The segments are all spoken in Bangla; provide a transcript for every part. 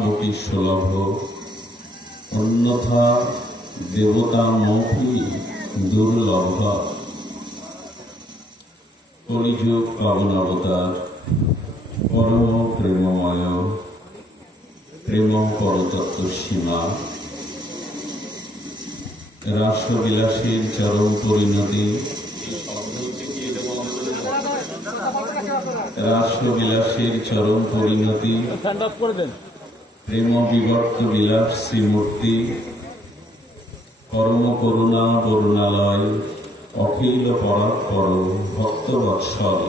মতি সুলভ অন্যথা দেবতা মপি দুর্লভ। কলিযুগ পাবন অবতার পরম প্রেমময় প্রেম পরতত্ত্ব সীমা রাসবিলাসীর চরম পরিণতি রাসবিলাসীর চরম পরিণতি প্রেম বিবর্ত বিলাস শ্রীমূর্তি পরম করুণা বরুণালয় অখিল পরাৎপর ভক্তবৎসল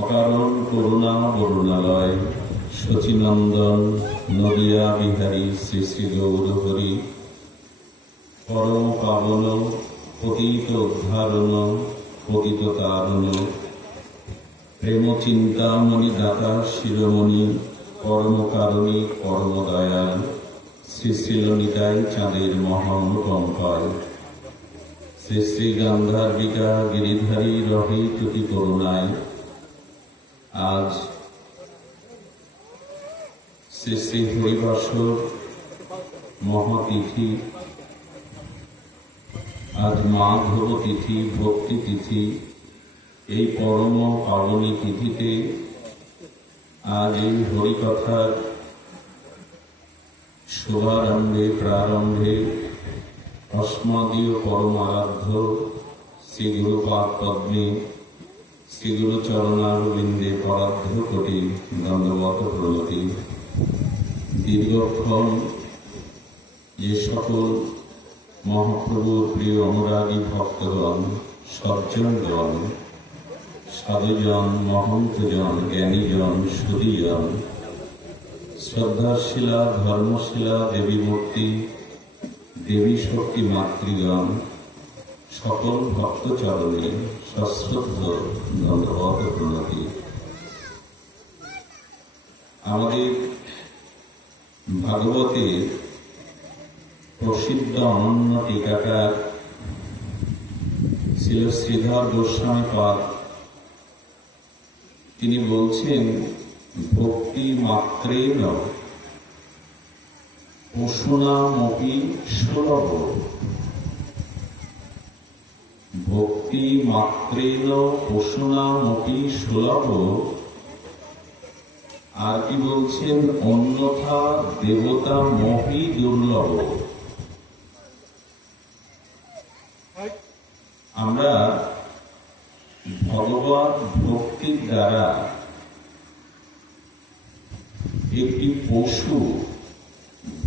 অকারণ করুণা বরুণালয় শচীনন্দন নদিয়া বিহারী শ্রী শ্রী গৌরহরি পরম পাবন পতিত উদ্ধারণ পতিত তারণ প্রেম চিন্তামণি দাতা শিরোমণি পরম কারণী পরম দয়াল শ্রী শ্রী ললিতাই চাঁদের মহানুকম্পায় শ্রী শ্রী গান্ধার্বিকা গিরিধারী রহি তুতি করুণায় আজ শ্রী শ্রী হরিবাসর মহাতিথি, আজ মাধব তিথি ভক্তি তিথি। এই পরম পাবনী তিথিতে আজ এই হরিকথার শুভারম্ভে প্রারম্ভে অস্মদীয় পরম আরাধ্য শ্রী গুরুপাদ পদ্মে শ্রী গুরু চরণারবিন্দে পরাধ্য কোটি দণ্ডবত প্রণতি। দীর্ঘক্ষণ যে সকল মহাপ্রভুর প্রিয় অনুরাগী ভক্তগণ, সজ্জনগণ, সাধুজন, মহন্তজন, জ্ঞানীজন, সুধীজন, শ্রদ্ধাশীলা ধর্মশীলা দেবী মূর্তি, দেবী শক্তি মাতৃগণ, সকল ভক্তচরণে সশ্রদ্ধ দণ্ডবত প্রণতি। আমাদের ভাগবতের প্রসিদ্ধ অনন্য টিকাকার ছিল শ্রীধর গোস্বামী পাদ। তিনি বলছেন, ভক্তি মাত্রেণ পশুনামপি সুলভ। ভক্তি মাত্রেণ পশুনামপি সুলভ। আর কি বলছেন, অন্যথা দেবতা মপি দুর্লভ। আমরা ভগবত ভক্তির দ্বারা একটি পশু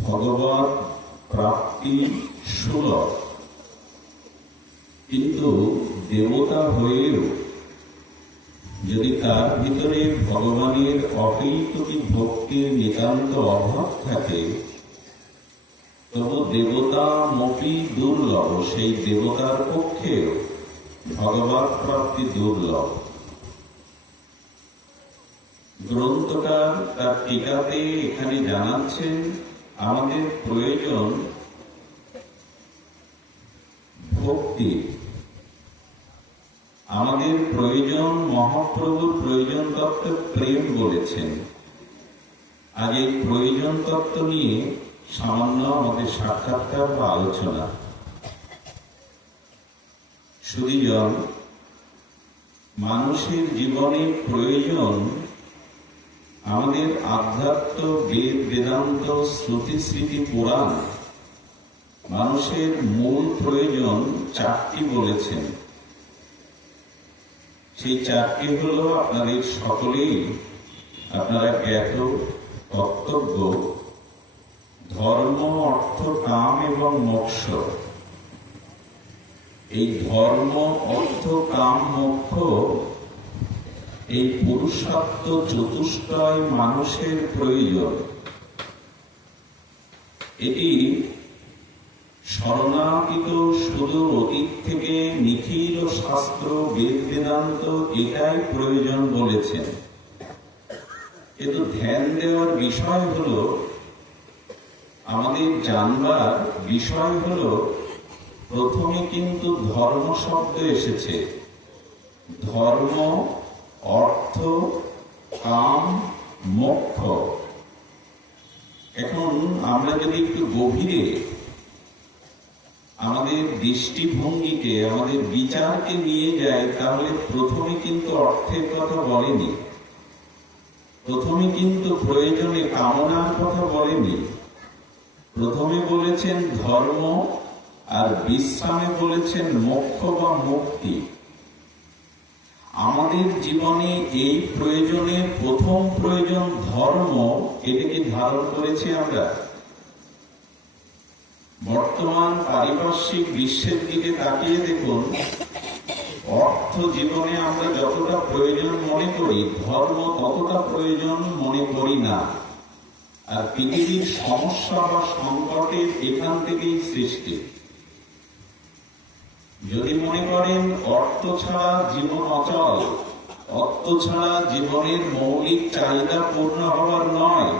ভগবত প্রাপ্তি সুলভ, কিন্তু দেবতা হয়েও যদি তার ভিতরে ভগবানের অকৈতকী ভক্তির নিতান্ত অভাব থাকে, তবু দেবতা মপি দুর্লভ। সেই দেবতার পক্ষেও ভগবত প্রাপ্তি দুর্লভ। গ্রন্থকার তার টিকাতে এখানে জানাচ্ছেন, আমাদের প্রয়োজন ভক্তি, আমাদের প্রয়োজন মহাপ্রভুর প্রয়োজন তত্ত্ব প্রেম বলেছেন। আজ এই প্রয়োজন তত্ত্ব নিয়ে সামান্য আমাদের সাক্ষাৎকার বা আলোচনা। সুধীজন, মানুষের জীবনে প্রয়োজন আমাদের আধ্যাত্ম বেদ বেদান্ত শ্রুতি স্মৃতি পুরাণ। মানুষের মূল প্রয়োজন চারটি বলেছেন। সেই চারটি হল আপনাদের সকলেই আপনারা জ্ঞাত কর্তব্য: ধর্ম, অর্থ, কাম এবং মোক্ষ। এই ধর্ম, অর্থ, কাম, মোক্ষ, এই পুরুষার্থ চতুষ্টয় মানুষের প্রয়োজন। এটি শরণাগত সুদূর অতীত থেকে নিখিল শাস্ত্র বেদ বেদান্ত এটাই প্রয়োজন বলেছেন। কিন্তু ধ্যান দেওয়ার বিষয় হলো, আমাদের জানবার বিষয় হলো, প্রথমে কিন্তু ধর্ম শব্দ এসেছে। ধর্ম, অর্থ, কাম, মোক্ষ, আমরা যদি একটু গভীরে আমাদের দৃষ্টিভঙ্গিকে, আমাদের বিচারকে নিয়ে যাই, তাহলে প্রথমে কিন্তু অর্থের কথা বলেনি, প্রথমে কিন্তু প্রয়োজনে কামনার কথা বলেনি, প্রথমে বলেছেন ধর্ম, আর বিশ্রামে বলেছেন মোক্ষ বা মুক্তি। আমাদের জীবনে এই প্রয়োজনের প্রথম প্রয়োজন ধর্ম, এটাকে ধারণ করেছি আমরা। বর্তমান পারিপার্শ্বিক বিশ্বের দিকে তাকিয়ে দেখুন, অর্থ জীবনে আমরা যতটা প্রয়োজন মনে করি, ধর্ম ততটা প্রয়োজন মনে করি না। আর পৃথিবীর সমস্যা বা সংকটের এখান থেকেই সৃষ্টি। যদি মনে করেন অর্থ ছাড়া জীবন অচল, অর্থ ছাড়া জীবনের মৌলিক চাহিদা পূর্ণ হওয়ার নয়,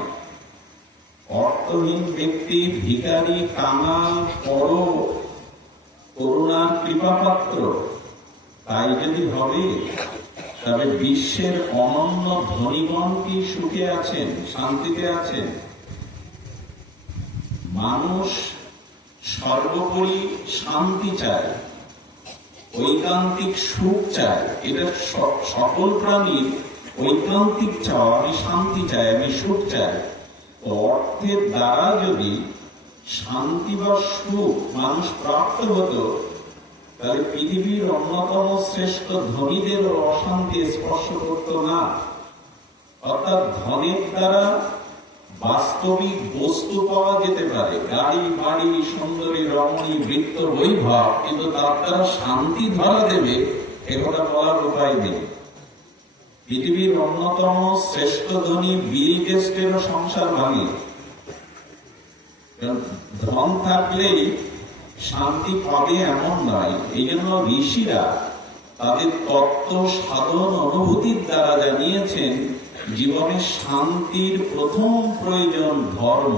অর্থহীন ব্যক্তি ভিখারি, কাঙাল, পর করুণার কৃপাপাত্র, তাই যদি হবে, তবে বিশ্বের অনন্য ধনীগণ কি সুখে আছেন, শান্তিতে আছেন? মানুষ সর্বোপরি শান্তি চায়, ঐকান্তিক সুখ চায়। এটা সকল প্রাণীর ঐকান্তিক চাওয়া, আমি শান্তি চাই, আমি সুখ চাই। অর্থের দ্বারা যদি শান্তি বা সুখ মানুষ প্রাপ্ত হতো, তাহলে পৃথিবীর অন্যতম শ্রেষ্ঠ ধনীদেরও অশান্তি স্পর্শ করত না। অর্থাৎ ধনের দ্বারা বাস্তবিক বস্তু পাওয়া যেতে পারে, গাড়ি, বাড়ি, সুন্দরী, রমণী, বৃত্ত, বৈভব, কিন্তু তার দ্বারা শান্তি ধরা দেবে, এটা বলার উপায় নেই। পৃথিবীর অন্যতম শ্রেষ্ঠ ধনী বিল গেটসেরও সংসার ভাঙে। ধন থাকলেই শান্তি পাবে এমন নয়। এই জন্য ঋষিরা তাদের তত্ত্ব সাধন অনুভূতির দ্বারা জানিয়েছেন, জীবনে শান্তির প্রথম প্রয়োজন ধর্ম।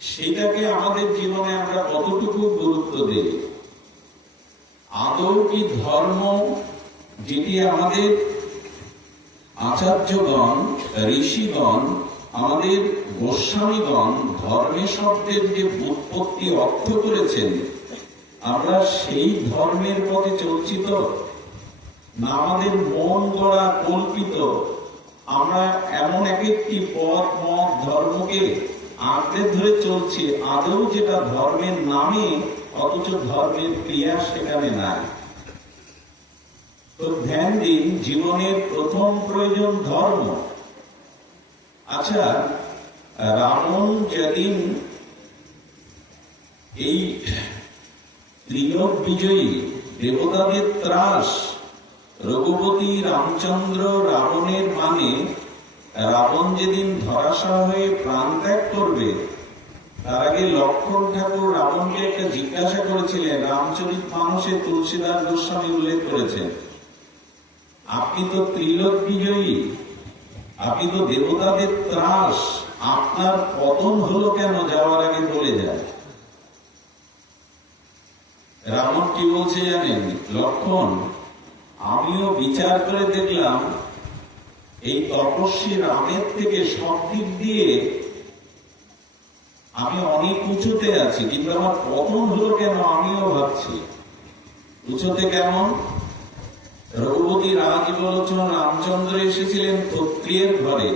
সেটাকে আমাদের জীবনে আমরা কতটুকু গুরুত্ব দেই? আদৌ কি ধর্ম, যেটি আমাদের আচার্যগণ, ঋষিগণ, আমাদের গোস্বামীগণ ধর্মের শব্দের যে ব্যুৎপত্তি অর্থ করেছেন, আমরা সেই ধর্মের পথে চলছি তো না আমাদের মন গড়া কল্পিত আমরা এমন এক একটি পথ, মত, ধর্মকে আঁকড়ে ধরে চলছি, আদৌ যেটা ধর্মের নামে, অথচ ধর্মের ক্রিয়া সেখানে নাই। তো ধ্যান দিন, জীবনের প্রথম প্রয়োজন ধর্ম। আচ্ছা, রাবণ যেদিন এই ত্রিলোক বিজয়ী, দেবতাদের ত্রাস, রঘুপতি রামচন্দ্র রাবণের মানে, রাবণ যেদিন ধরাশায়ী হয়ে প্রাণ ত্যাগ করবে, তার আগে লক্ষ্মণ ঠাকুর রাবণকে একটা জিজ্ঞাসা করেছিলেন, রামচরিত মানসে তুলসীদাস গোস্বামী উল্লেখ করেছেন, আপনি তো ত্রিলোক বিজয়ী, আপনি তো দেবতাদের ত্রাস, আপনার পতন হলো কেন যাওয়ার আগে বলে যায়। রাবণ কি বলছে জানেন? লক্ষ্মণ, আমিও বিচার করে দেখলাম, এই তপস্বী রামের থেকে সব দিক দিয়ে আমি অনেক উঁচুতে আছি, কিন্তু আমার পতন হলো কেন আমিও ভাবছি। উঁচুতে কেমন? রঘুপতি রাজবলোচন রামচন্দ্র এসেছিলেন ক্ষত্রিয়ের ঘরে,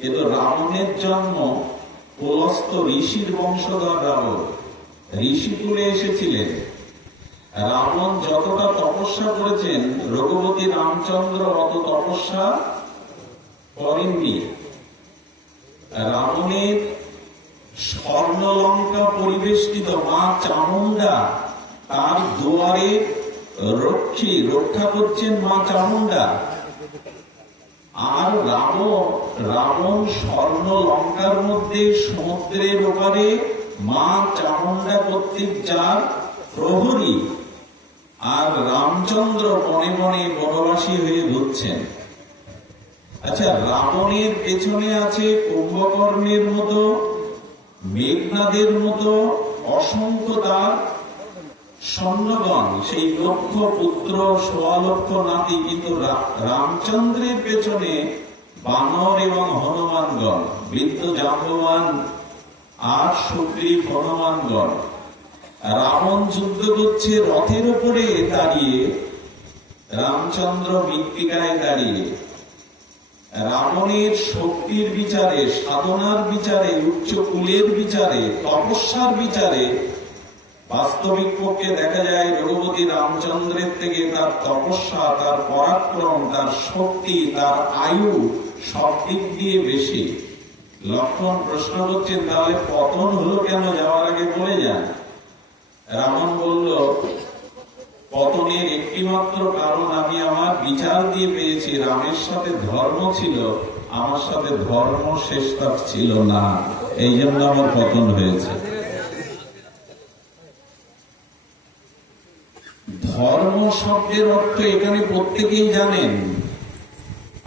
কিন্তু রাবণের জন্ম পুলস্ত ঋষির বংশধর রাবণ, ঋষিকুলে এসেছিলেন। রাবণ যতটা তপস্যা করেছেন, রঘুপতি রামচন্দ্র অত তপস্যা করেননি। রাবণের স্বর্ণলঙ্কা পরিবেষ্টিত মা চামুন্ডা, তার দুয়ারে রক্ষা করছেন মা চামুন্ডা। আর রাবণ স্বর্ণ লঙ্কার মধ্যে সমুদ্রের ওপারে মা চামুন্ডা কর্তৃক যার প্রহরী, আর রামচন্দ্র বনে বনে বনবাসী হয়ে ঘুরছেন। আচ্ছা, রাবণের পেছনে আছে কুম্ভকর্ণের মতো, মেঘনাদের মতো অসংখ্য তার সৈন্যগণ, সেই লক্ষ পুত্র, ১৬ লক্ষ নাতি, কিন্তু রামচন্দ্রের পেছনে বানর এবং হনুমানগণ, বৃদ্ধ জাম্ববান আর সুগ্রীব হনুমানগণ। রাবণ যুদ্ধ করছে রথের উপরে দাঁড়িয়ে, রামচন্দ্র মৃত্তিকায় দাঁড়িয়ে। রাবণের শক্তির বিচারে, সাধনার বিচারে, উচ্চ কুলের বিচারে, তপস্যার বিচারে বাস্তবিক পক্ষে দেখা যায় রঘুপতি রামচন্দ্রের থেকে তার তপস্যা, তার পরাক্রম, তার শক্তি, তার আয়ু সব দিক দিয়ে বেশি। লক্ষ্মণ প্রশ্ন করছেন, তাহলে পতন হলো কেন? যাওয়ার আগে বলে যান। রাবণ বলল, পতনের একটি মাত্র কারণ আমি আমার বিচার দিয়ে পেয়েছি। রামের সাথে ধর্ম ছিল, আমার সাথে ধর্ম শেষটা ছিল না, এই জন্য আমার পতন হয়েছে। ধর্ম শব্দের অর্থ এখানে প্রত্যেকেই জানেন।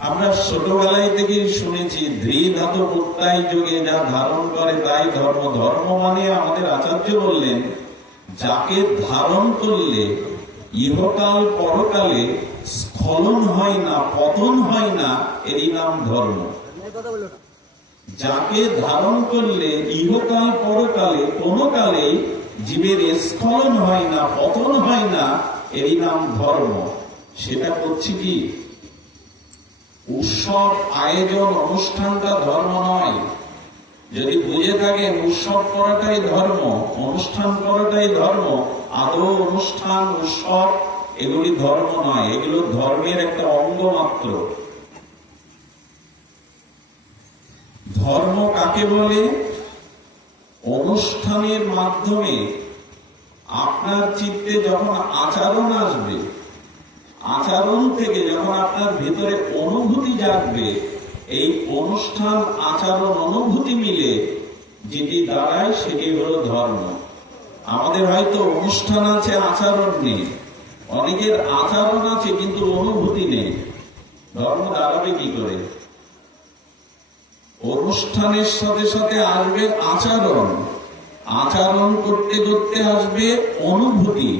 আমরা ছোটবেলায় থেকেই শুনেছি, ধৃ ধাতু প্রত্যয় যোগে যা ধারণ করে তাই ধর্ম। ধর্ম মানে আমাদের আচার্য বললেন, যাকে ধারণ করলে ইহকাল পরকালে স্খলন হয় না, পতন হয় না, এরই নাম ধর্ম। যাকে ধারণ করলে ইহকাল পরকালে কোনো কালে জীবের স্খলন হয় না, পতন হয় না, এরই নাম ধর্ম। সেটা করছি কি? উৎসব আয়োজন অনুষ্ঠানটা ধর্ম নয়। যদি বুঝে থাকেন উৎসব করাটাই ধর্ম, অনুষ্ঠান করাটাই ধর্ম, আদৌ অনুষ্ঠান উৎসব এগুলি ধর্ম নয়, এগুলো ধর্মের একটা অঙ্গ মাত্র। ধর্ম কাকে বলে? অনুষ্ঠানের মাধ্যমে আপনার চিত্তে যখন আচরণ আসবে, আচরণ থেকে যখন আপনার ভিতরে অনুভূতি জাগবে, এই অনুষ্ঠান আচরণ অনুভূতি মিলে যেটি দাঁড়ায় সেটি হলো ধর্ম। আমাদের হয়তো অনুষ্ঠান আছে, আচরণ নেই। অনেকের আচরণ আছে কিন্তু অনুভূতি নেই। ধর্ম দাঁড়াবে কি করে? অনুষ্ঠানের সাথে সাথে আসবে আচরণ, আচরণ করতে করতে আসবে অনুভূতি।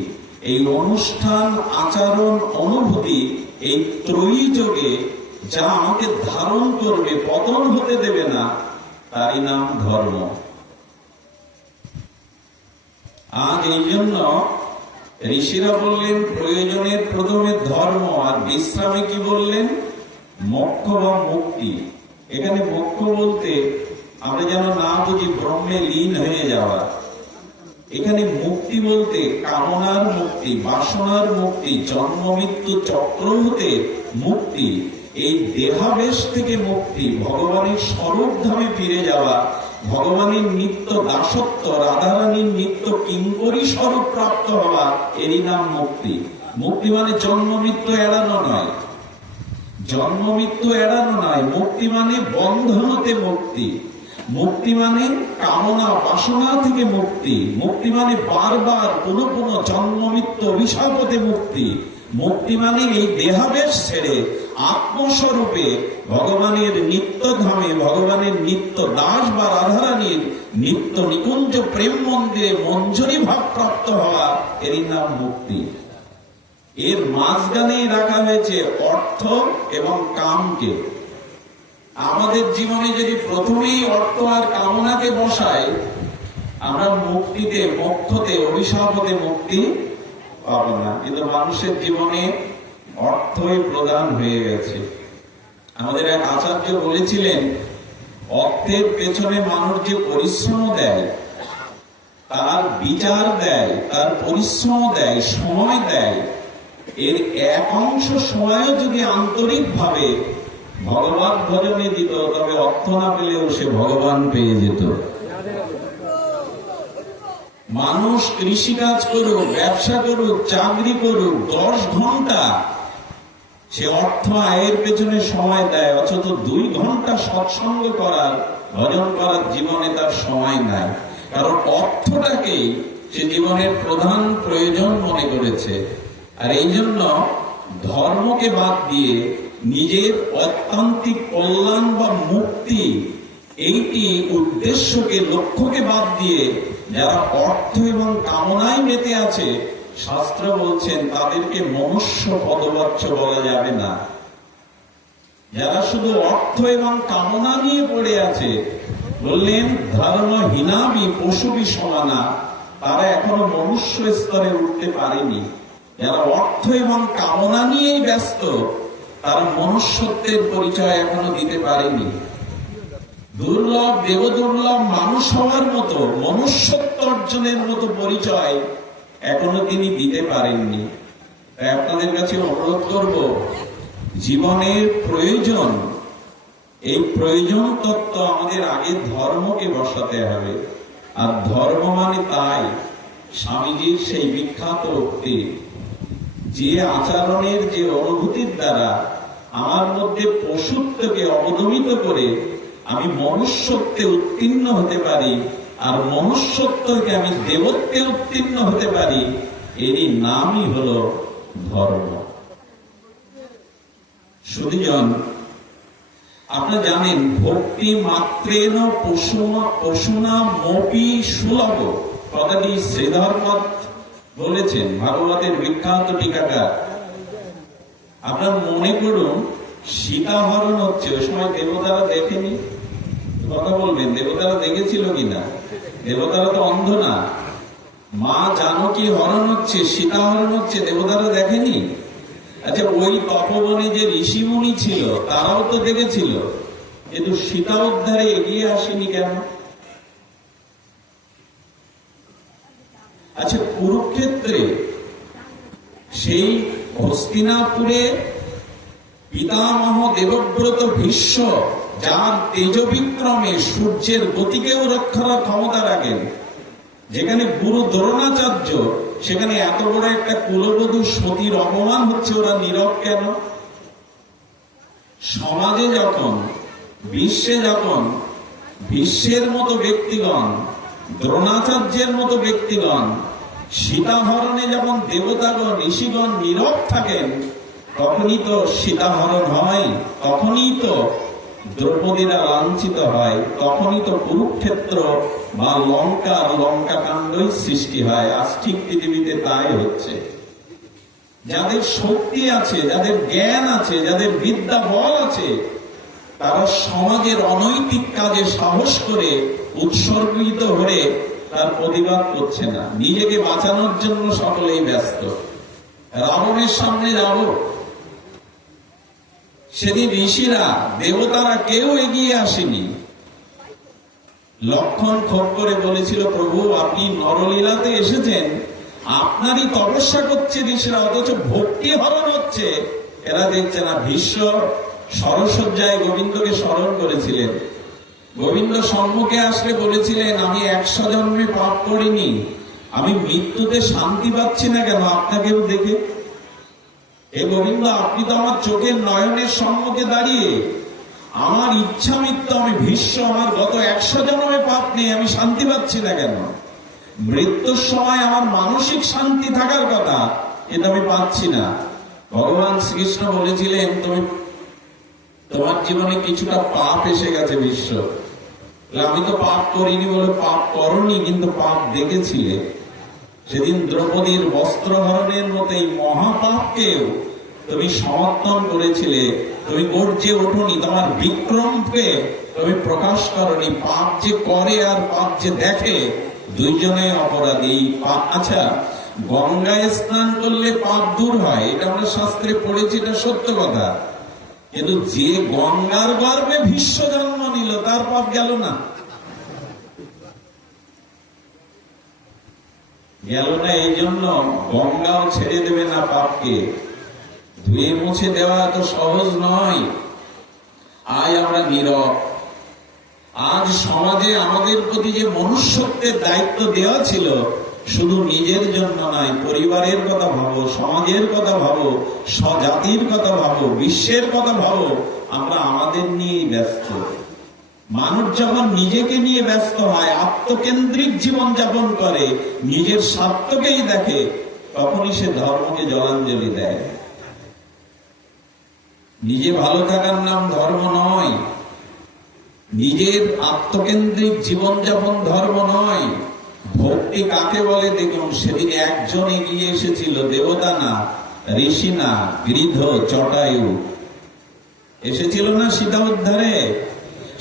এই অনুষ্ঠান, আচরণ, অনুভূতি, এই ত্রয়ী যোগে যা আমাকে ধারণ করবে, পতন হতে দেবে না, তারই নাম ধর্ম। আজ এই জন্য ঋষিরা বললেন প্রয়োজনের প্রথমে ধর্ম, আর বিশ্রামে কি বললেন? মোক্ষ বা মুক্তি। এখানে মোক্ষ বলতে আমরা যেন না বুঝি ব্রহ্মে লীন হয়ে যাওয়া। এখানে মুক্তি বলতে কামনার মুক্তি, বাসনার মুক্তি, জন্ম মৃত্যু চক্র হতে মুক্তি, এই দেহাবেশ থেকে মুক্তি, ভগবানের স্বরূপ ধামে ফিরে যাওয়া, ভগবানের নিত্য দাসত্ব, রাধারানীর নিত্য কিঙ্করী স্বরূপ প্রাপ্ত হওয়া, এরই নাম মুক্তি। মুক্তি মানে জন্ম মৃত্যু এড়ানো নয়, জন্ম মৃত্যু এড়ানো নয়। মুক্তি মানে বন্ধন হতে মুক্তি, মুক্তি মানে কামনা বাসনা থেকে মুক্তি, মুক্তি মানে বারবার পুনঃ পুনঃ জন্ম মৃত্যু অভিশাপ হতে মুক্তি, মুক্তি মানে এই দেহাবেশ ছেড়ে আত্মস্বরূপে ভগবানের নিত্য ধামে, ভগবানের নিত্য দাস বা রাধারানীর নিত্য নিকুঞ্জ প্রেম মন্দিরে মঞ্জুরি ভাব প্রাপ্ত হওয়া, এরই নাম মুক্তি। এর মাঝখানে রাখা হয়েছে অর্থ এবং কামকে। আমাদের জীবনে যদি প্রথমেই অর্থ আর কামনাকে বসায়, আমরা মুক্তিতে, মোক্ষতে, অভিশাপ হতে মুক্তি পাবো না। কিন্তু মানুষের জীবনে অর্থই প্রদান হয়ে গেছে। আমাদের এক আচার্য বলেছিলেন, অর্থের পেছনে মানুষ যে পরিশ্রম দেয়, তার বিচার দেয়, তার পরিশ্রম দেয়, সময় দেয়, এর এক অংশ সময় যদি আন্তরিক ভাবে ভগবান ভজনে দিত, তবে অর্থ না পেলেও সে ভগবান পেয়ে যেত। মানুষ কৃষিকাজ করুক, ব্যবসা করুক, চাকরি করুক, 10 ঘন্টা সে অর্থ আয়ের পেছনে সময় দেয়, অথচ 2 ঘন্টা সৎসঙ্গ করার, ভজন করার জীবনে তার সময় নাই। কারণ অর্থটাকেই সে জীবনের প্রধান প্রয়োজন মনে করেছে। আর এই জন্য ধর্মকে বাদ দিয়ে, নিজের অত্যান্তিক কল্যাণ বা মুক্তি, এইটি উদ্দেশ্যকে, লক্ষ্যকে বাদ দিয়ে যারা অর্থ এবং কামনায় মেতে আছে, শাস্ত্র বলছেন তাদেরকে মনুষ্য পদবাচ্য বলা যাবে না। যারা শুধু অর্থ এবং কামনা নিয়ে পড়ে আছে, বললেন ধর্মহীনাবি পশুবি সমানা, তারা এখনো মনুষ্য স্তরে উঠতে পারেনি। যারা অর্থ এবং কামনা নিয়েই ব্যস্ত, তারা মনুষ্যত্বের পরিচয় এখনো দিতে পারেনি। দুর্লভ দেবদুর্লভ মানুষ হওয়ার মতো, মনুষ্যত্ব অর্জনের মতো পরিচয় এখনো তিনি দিতে পারেননি। তাই আপনাদের কাছে অনুরোধ করব, জীবনের প্রয়োজন, এই প্রয়োজন তত্ত্ব আমাদের আগে ধর্মকে বসাতে হবে। আর ধর্ম মানে তাই স্বামীজির সেই বিখ্যাত উক্তি, যে আচরণের যে অনুভূতির দ্বারা আমার মধ্যে পশুত্বকে অবদমিত করে আমি মনুষ্যত্বে উত্তীর্ণ হতে পারি, আর মনুষ্যত্বকে আমি দেবত্বে উত্তীর্ণ হতে পারি, এরই নামই হলো ধর্ম। সুধীজন, আপনারা জানেন ভক্তি মাত্রেন পশুনা মপি সুলভ, কথাটি শ্রীধর্মত বলেছেন, ভাগবতের বিখ্যাত টিকাকার। আপনার মনে করুন সীতাহরণ হচ্ছে, ওই সময় দেবতারা দেখেনি? কথা বলবেন, দেবতারা দেখেছিল কিনা? দেবতারা তো অন্ধ না। মা জানকী হরণ হচ্ছে, সীতাহরণ হচ্ছে, দেবতারা দেখেনি? আচ্ছা, ওই তপবনে যে ঋষিমুনি ছিল তারাও তো দেখেছিল, কিন্তু সীতা উদ্ধারে এগিয়ে আসেনি কেন? আচ্ছা, কুরুক্ষেত্রে সেই হস্তিনাপুরে পিতামহ দেবব্রত ভীষ্ম, যার তেজবিক্রমে সূর্যের গতিকেও রক্ষার ক্ষমতা রাখেন, যেখানে গুরু দ্রোণাচার্য, সেখানে এত বড় একটা কুলবধূ সতীর অপমান হচ্ছে, ওরা নীরব কেন? সমাজে যখন, বিশ্বে যখন ভীষ্মের মতো ব্যক্তিগণ, দ্রোণাচার্যের মতো ব্যক্তিগণ, সীতাহরণে যখন দেবতাগণ ঋষিগণ নীরব থাকেন, তখনই তো সীতাহরণ হয়, তখনই তো দ্রৌপদীরা লাঞ্ছিত হয়, তখনই তো কুরুক্ষেত্র বা লঙ্কা কাণ্ডই সৃষ্টি হয়। আজ ঠিক পৃথিবীতে তাই হচ্ছে। যাদের শক্তি আছে, যাদের জ্ঞান আছে, যাদের বিদ্যা বল আছে, তারা সমাজের অনৈতিক কাজে সাহস করে উৎসর্গিত হয়ে তার প্রতিবাদ করছে না, নিজেকে বাঁচানোর জন্য সকলেই ব্যস্ত। রাবণের সামনে যাব, সেদিন ঋষিরা দেবতারা কেউ এগিয়ে আসেনি। লক্ষণ ক্ষোভ করে বলেছিল, প্রভু আপনি নরলীলাতে এসেছেন, আপনারই তপস্যা করছে ঋষিরা, অথচ ভক্তি হরণ হচ্ছে, এরা দেখছে না। ভীষ্ম সরসজ্জায় গোবিন্দকে স্মরণ করেছিলেন। গোবিন্দ সম্মুখে আসলে বলেছিলেন, আমি 100 জন্মে পাপ করিনি, আমি মৃত্যুতে শান্তি পাচ্ছি না কেন আপনাকেও দেখে? এ গোবিন্দ, আপনি তো আমার চোখের নয়নের সম্মুখে দাঁড়িয়ে, আমার ইচ্ছা মৃত্যু, আমি ভীষ্ম, আমার গত 100 জন্মে পাপ নেই, আমি শান্তি পাচ্ছি না কেন? মৃত্যুর সময় আমার মানসিক শান্তি থাকার কথা, এটা আমি পাচ্ছি না। ভগবান শ্রীকৃষ্ণ বলেছিলেন, তোমার জীবনে কিছুটা পাপ এসে গেছে ভীষ্ম। আমি তো পাপ করিনি বলে পাপ করনি, কিন্তু পাপ দেখেছিলে। সেদিন দ্রৌপদীর বস্ত্রহরণের মতো এই মহাপাপকেও তুমি সমর্থন করেছিলে, তুমি গর্জে ওঠোনি, তোমার বিক্রমকে তুমি প্রকাশ করনি। পাপ যে করে আর পাপ যে দেখে, দুইজনে অপরাধী। আচ্ছা, গঙ্গায় স্নান করলে পাপ দূর হয়, এটা আমরা শাস্ত্রে পড়েছি, এটা সত্য কথা। কিন্তু যে গঙ্গার গর্ভে ভীষ্ম জন্ম নিল, তার পাপ গেল না? গেল না। এই জন্য গঙ্গাও ছেড়ে দেবে না পাপকে, ধুয়ে মুছে দেওয়া তো সহজ নয়। আজ আমরা নীরব। আজ সমাজে আমাদের প্রতি যে মনুষ্যত্বের দায়িত্ব দেওয়া ছিল, শুধু নিজের জন্য নয়, পরিবারের কথা ভাবো, সমাজের কথা ভাবো, স্বজাতির কথা ভাবো, বিশ্বের কথা ভাবো। আমরা আমাদের নিয়েই ব্যস্ত। মানুষ যখন নিজেকে নিয়ে ব্যস্ত হয়, আত্মকেন্দ্রিক জীবন যাপন করে, নিজের স্বার্থকেই দেখে, তখনই সে ধর্মকে জলাঞ্জলি দেয়। নিজে ভালো থাকার নাম ধর্ম নয়, নিজের আত্মকেন্দ্রিক জীবনযাপন ধর্ম নয়। ভক্তি কাকে বলে দেখুন, সেদিন একজন এগিয়ে এসেছিল, দেবতা না, ঋষি না, গৃধ, জটায়ু। এসেছিল না সীতা উদ্ধারে?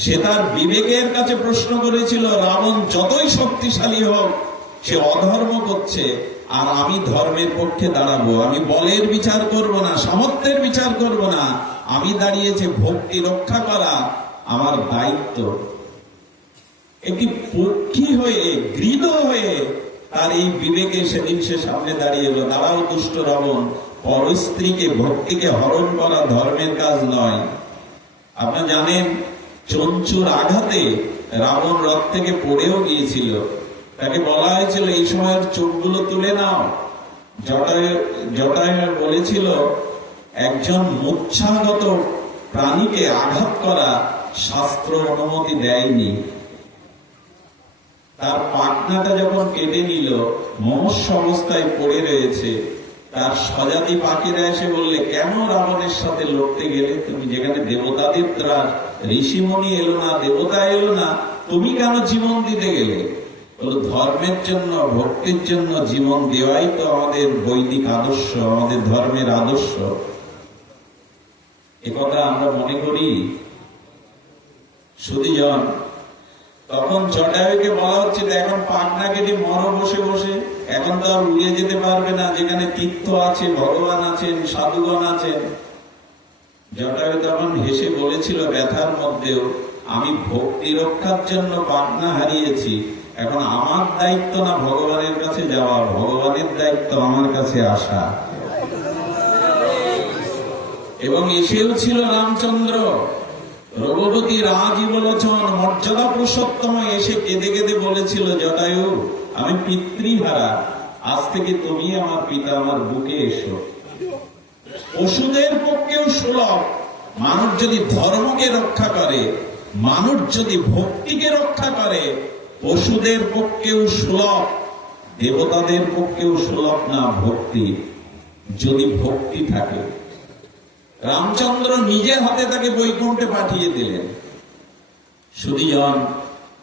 সে তার বিবেকের কাছে প্রশ্ন করেছিল, রাবণ যতই শক্তিশালী হোক সে অধর্ম করছে, আর আমি ধর্মের পক্ষে দাঁড়াবো। আমি বলের বিচার করব না, সামর্থ্যের বিচার করব না, আমি দাঁড়িয়েছে ভক্তি রক্ষা করা আমার দায়িত্ব। একটি পক্ষী হয়ে, গৃহীত হয়ে তার এই বিবেকে সেদিন সে সামনে দাঁড়িয়ে এলো, দাঁড়াও দুষ্ট রাবণ, পর স্ত্রীকে ভক্তিকে হরণ করা ধর্মের কাজ নয়। আপনারা জানেন, চঞ্চুর আঘাতে রাবণ রথ থেকে পড়েও গিয়েছিল। তাকে বলা হয়েছিল এই সময়ের চোখগুলো তুলে নাও। জটায়ু বলেছিল, একজন মূর্ছাগত প্রাণীকে আঘাত করা শাস্ত্র অনুমতি দেয়নি। তার পাখনাটা যখন কেটে নিল, মমস্য অবস্থায় পড়ে রয়েছে, তার স্বজাতি পাখিরা এসে বললে, কেন রাবণের সাথে লড়তে গেলে? তুমি যেখানে দেবতাদের ত্রাস, ঋষিমণি এলো না, দেবতা এলো না, তুমি কেন জীবন দিতে গেলে? বলো, ধর্মের জন্য, ভক্তির জন্য জীবন দেওয়াই তো আমাদের বৈদিক আদর্শ, আমাদের ধর্মের আদর্শ। একথা আমরা মনে করি। সুধীজন, তখন জটায়ুকে বলা হচ্ছে, এখন পাখনা কেটে মরো বসে বসে, এখন তো আর উড়িয়ে যেতে পারবে না, যেখানে তীর্থ আছে, ভগবান আছেন, সাধুগণ আছেন। জটায়ু তখন হেসে বলেছিল ব্যথার মধ্যেও, আমি ভক্তি রক্ষার জন্য পাখনা হারিয়েছি, এখন আমার দায়িত্ব না ভগবানের কাছে যাওয়া, ভগবানের দায়িত্ব আমার কাছে আসা। এবং এসেও ছিল রামচন্দ্র, রঘুপতি রাজীবলোচন মর্যাদা পুরুষোত্তম, এসে কেঁদে কেঁদে বলেছিল, জটায়ু আমি পিতৃহারা, আজ থেকে তুমি আমার পিতা, আমার বুকে এসো। পশুদের পক্ষেও সুলভ। মানুষ যদি ধর্মকে রক্ষা করে, মানুষ যদি ভক্তিকে রক্ষা করে, পশুদের পক্ষেও সুলভ, দেবতাদের পক্ষেও সুলভ না ভক্তি, যদি ভক্তি থাকে। রামচন্দ্র নিজের হাতে তাকে বৈকুণ্ঠে পাঠিয়ে দিলেন। সুধীজন,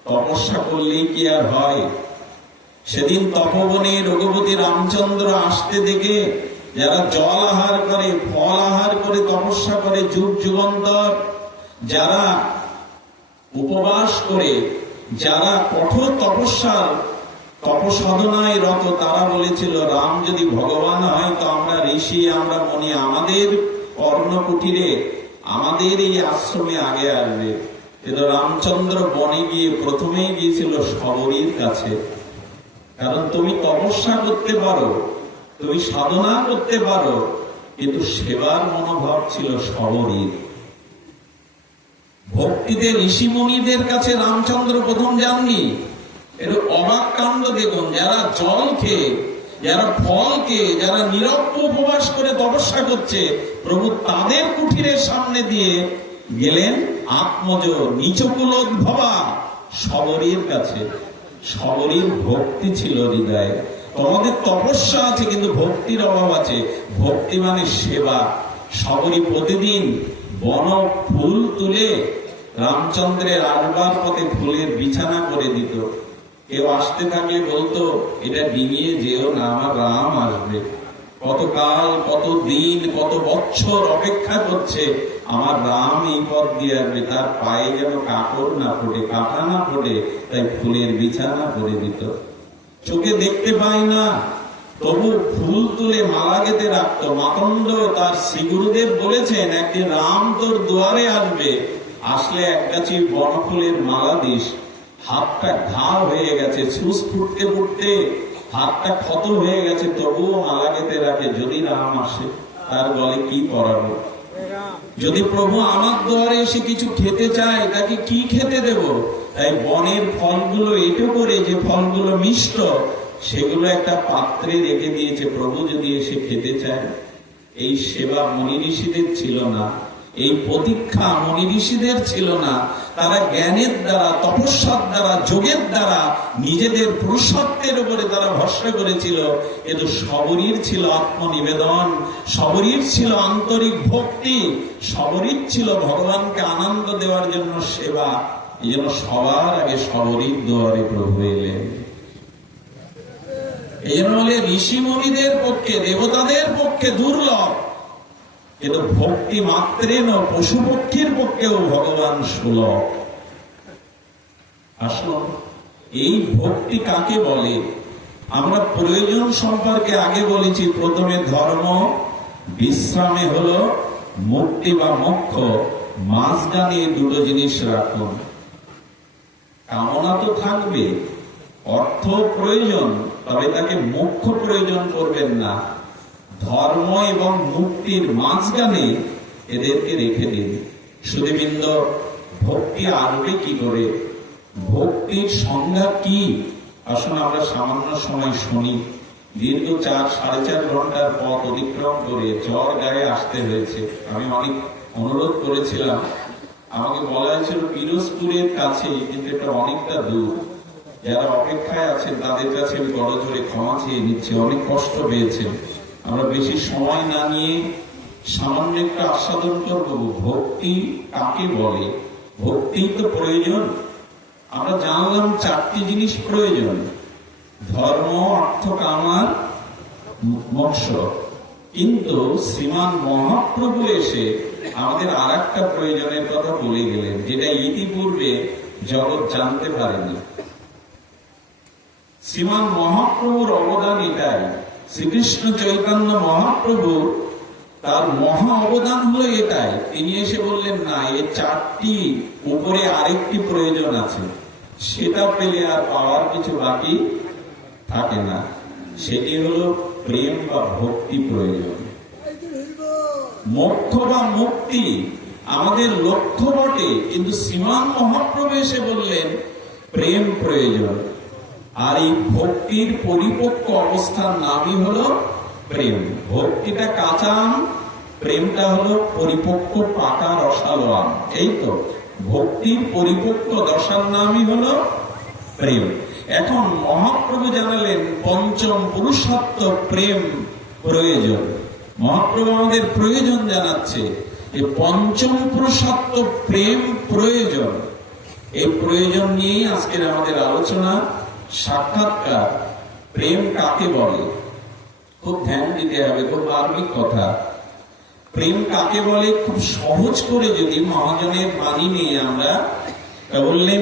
তপস্যা করলেই কি আর হয়? সেদিন তপবনে রঘুপতি রামচন্দ্র আসতে দেখে যারা জল আহার করে, ফল আহার করে তপস্যা করে যুগ যুগান্তর, যারা উপবাস করে, যারা কঠোর তপস্যার তপসাধনায় রত, তারা বলেছিল, রাম যদি ভগবান হয় তো আমরা ঋষি, আমরা মনি, আমাদের কর্ণকুটিরে, আমাদের এই আশ্রমে আগে আসবে। কিন্তু রামচন্দ্র বনে গিয়ে প্রথমেই গিয়েছিল শবরীর কাছে। কারণ তুমি তপস্যা করতে পারো, তুমি সাধনা করতে পারো, কিন্তু সেবার মনোভাব ছিল শবরীর। ভক্তিতে ঋষিমুনিদের কাছে রামচন্দ্র প্রথম যাননি। এর অবাক কাণ্ড দেখুন, যারা জল খেয়ে, যারা ফল খেয়ে, যারা নিরব্য উপবাস করে তপস্যা করছে, প্রভু তাদের কুঠিরের সামনে দিয়ে গেলেন আত্মজ নিচকুলোদ্ভবা শবরীর কাছে। শবরীর ভক্তি ছিল হৃদয়ে। তোমাদের তপস্যা আছে কিন্তু ভক্তির অভাব আছে। ভক্তি মানে সেবা। শবরী প্রতিদিন বন ফুল তুলে রামচন্দ্রের আসবার পথে ফুলের বিছানা করে দিত। কেউ আসতে থাকলে বলতো, এটা ডিঙিয়ে যেও না, আমার রাম আসবে। কত কাল, কত দিন, কত বছর অপেক্ষা করছে, আমার রাম এই পথ দিয়ে আসবে, তার পায়ে যেন কাপড় না ফোটে, কাঁথা না ফোটে, তাই ফুলের বিছানা করে দিত। চোখে দেখতে পায় না, তবু ফুল তুলে মালা গেঁথে রাখত। মাতঙ্গ তার শ্রীগুরুদেব বলেছেন, একদিন রাম তোর দুয়ারে আসবে, আসলে এক গাছি বনফুলের মালা দিস। হাতটা ঘা হয়ে গেছে, সুস ফুটতে ফুটতে হাতটা ক্ষত হয়ে গেছে, তবুও মালা গেঁথে রাখে, যদি রাম আসে তার গলে কি পরাবো। যদি প্রভু আমার দ্বারে এসে কিছু খেতে চায়, তাকে কি খেতে দেব? তাই বনের ফলগুলো এটো করে, যে ফলগুলো মিষ্ট, সেগুলো একটা পাত্রে রেখে দিয়েছে, প্রভু যদি এসে খেতে চায়। এই সেবা মুনি ঋষিদের ছিল না, এই প্রতীক্ষা মুনি ঋষিদের ছিল না। তারা জ্ঞানের দ্বারা, তপস্যার দ্বারা, যোগের দ্বারা নিজেদের পুরুষত্বের উপরে তারা ভরসা করেছিল। কিন্তু শবরীর ছিল আত্মনিবেদন, শবরীর ছিল আন্তরিক ভক্তি, শবরীর ছিল ভগবানকে আনন্দ দেওয়ার জন্য সেবা। এই জন্য সবার আগে শবরীর দুয়ারে প্রভু এলেন। এই জন্য বলে ঋষি মুনিদের পক্ষে, দেবতাদের পক্ষে দুর্লভ, কিন্তু ভক্তি মাত্রে ন পশু পক্ষীর পক্ষেও ভগবান সুলভ। আসুন, এই ভক্তি কাকে বলে? আমরা প্রয়োজন সম্পর্কে আগে বলেছি, প্রথমে ধর্ম, বিশ্রামে হলো মুক্তি বা মোক্ষ। মাঝখানে এই দুটো জিনিস রাখুন। কামনা তো থাকবে, অর্থ প্রয়োজন, তবে তাকে মোক্ষ প্রয়োজন করবেন না। ধর্ম এবং মুক্তির মাঝখানে এদেরকে রেখে দিন। সুধীবৃন্দ, ভক্তি আসবে কি করে? ভক্তির সংজ্ঞা কি? আসুন আমরা সামান্য সময় শুনি। দীর্ঘ 4-4.5 ঘন্টার পথ অতিক্রম করে জ্বর গায়ে আসতে হয়েছে। আমি অনেক অনুরোধ করেছিলাম, আমাকে বলা হয়েছিল পিরোজপুরের কাছে, কিন্তু এটা অনেকটা দূর। যারা অপেক্ষায় আছেন তাদের কাছে আমি বড় জোরে ক্ষমা চেয়ে নিচ্ছি, অনেক কষ্ট পেয়েছেন। আমরা বেশি সময় না নিয়ে সামান্য একটু আস্বাদন করবো। ভক্তি কাকে বলে? ভক্তি তো প্রয়োজন। আমরা জানলাম 4টি জিনিস প্রয়োজন: ধর্ম, অর্থ, কাম আর মোক্ষ। কিন্তু শ্রীমান মহাপ্রভু এসে আমাদের আর একটা প্রয়োজনের কথা বলে গেলেন, যেটা ইতিপূর্বে জগৎ জানতে পারেনি। শ্রীমান মহাপ্রভুর অবদান এটাই। শ্রীকৃষ্ণ চৈতন্য মহাপ্রভু, তার মহা অবদান হলো এটাই। তিনি এসে বললেন, না, এই 4টি উপরে আরেকটি প্রয়োজন আছে, সেটা পেলে আর পাওয়ার কিছু বাকি থাকে না। সেটি হলো প্রেম বা ভক্তি প্রয়োজন। মোক্ষ বা মুক্তি আমাদের লক্ষ্য বটে, কিন্তু শ্রীমান মহাপ্রভু এসে বললেন প্রেম প্রয়োজন। আর এই ভক্তির পরিপক্ক অবস্থার নামই হলো প্রেম। ভক্তিটা কাঁচা আম, প্রেমটা হলো পরিপক্ক পাকা রসালো আম। এই তো ভক্তির পরিপক্ক দশার নামই হলো প্রেম। এখন মহাপ্রভু জানালেন পঞ্চম পুরুষত্ব প্রেম প্রয়োজন। মহাপ্রভু আমাদের প্রয়োজন জানাচ্ছে, যে পঞ্চম পুরুষত্ব প্রেম প্রয়োজন। এই প্রয়োজন নিয়েই আজকের আমাদের আলোচনা, সাক্ষাৎকার। প্রেম কাকে বলে? খুব ধ্যান দিতে হবে, খুব ধার্মিক কথা। প্রেম কাকে বলে খুব সহজ করে যদি মহাজনের বাণী নিয়ে আমরা বললেন,